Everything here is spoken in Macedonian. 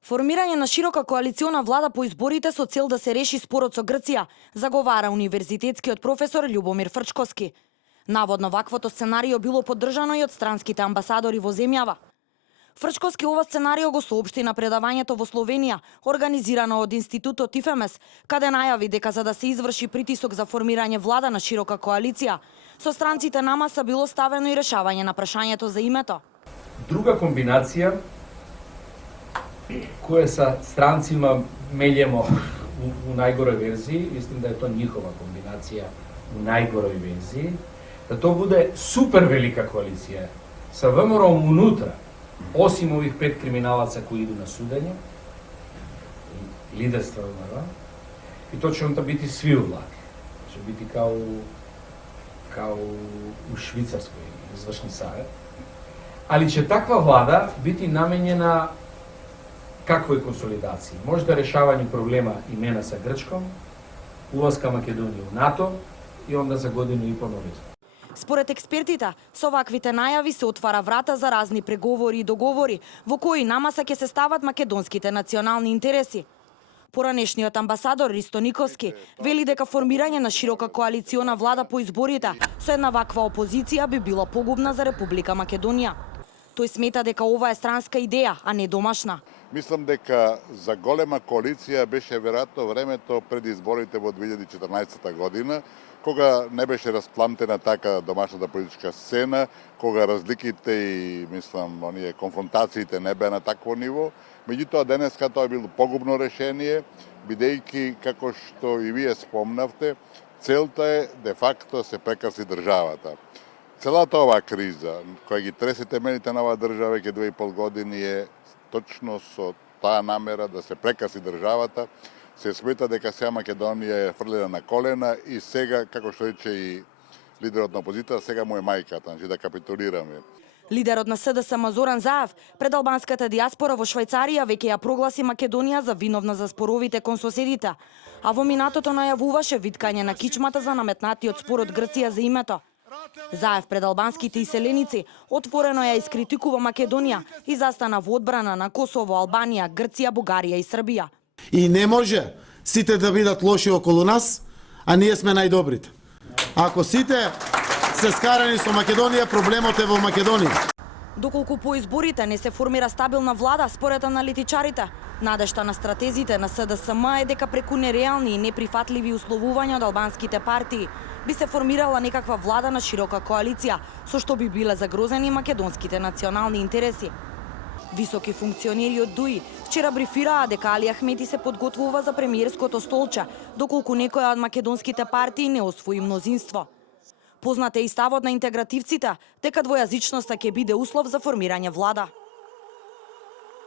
Формирање на широка коалициона влада по изборите со цел да се реши спорот со Грција, заговара универзитетскиот професор Љубомир Фрчковски. Наводно ваквото сценарио било поддржано и од странските амбасадори во земјава. Фрчковски ова сценарио го соопшти на предавањето во Словенија, организирано од Институтот ИФМС, каде најави дека за да се изврши притисок за формирање влада на широка коалиција, со странците на маса било ставено и решавање на прашањето за името. Друга комбинација која са странцима меѓемо у најгорoj верзии, мислим да е тоа njihova комбинација у најгорoj верзии, да тоа буде супер велика коалиција со ВМРО унутра, осим ових 5 криминалаца кои иду на судење, лидерство ВМРО, и тоа ќе онда бити сви у влади. Ќе бити као у Швицарској извршни савет. Али ќе таква влада бити наменjena каквој консолидација? Може да решавање проблема имена sa Грчком, уласка Македонија у НАТО и онда за годину и поновица. Според експертите, со ваквите најави се отвара врата за разни преговори и договори, во кои намаса ќе се стават македонските национални интереси. Поранешниот амбасадор Ристо Никовски вели дека формирање на широка коалициона влада по изборите со една ваква опозиција би било погубна за Република Македонија. Тој смета дека ова е странска идеја, а не домашна. Мислам дека за голема коалиција беше веројатно времето пред изборите во 2014 година, кога не беше распламтена така домашната политичка сцена, кога разликите и, мислам, оние конфронтациите не беа на такво ниво. Меѓутоа, денеска тоа е било погубно решение, бидејќи, како што и вие спомнавте, целта е де факто се прекраси државата. Целата оваа криза, која ги тресе темелите на оваа држава веќе 2,5 години е точно со таа намера да се прекраси државата. Се смета дека сега Македонија е фрлена на колена и сега, како што рече и лидерот на опозицијата, сега му е мајката, значи да капитулираме. Лидерот на СДСМ Зоран Заев пред албанската диаспора во Швајцарија веќе ја прогласи Македонија за виновна за споровите кон соседите, а во минатото најавуваше виткање на кичмата за наметнатиот спор од Грција за името. Заев пред албанските иселеници отворено ја искритикува Македонија и застана во одбрана на Косово, Албанија, Грција, Бугарија и Србија. И не може сите да бидат лоши околу нас, а ние сме најдобрите. Ако сите се скарани со Македонија, проблемот е во Македонија. Доколку по изборите не се формира стабилна влада, според аналитичарите, надежта на стратезите на СДСМ е дека преку нереални и неприфатливи условувања од албанските партии би се формирала некаква влада на широка коалиција, со што би биле загрозени македонските национални интереси. Високи функционери од ДУИ вчера брифираа дека Али Ахмети се подготвува за премиерското столче, доколку некоја од македонските партии не освои мнозинство. Познат е и ставот на интегративците дека двојазичноста ќе биде услов за формирање влада.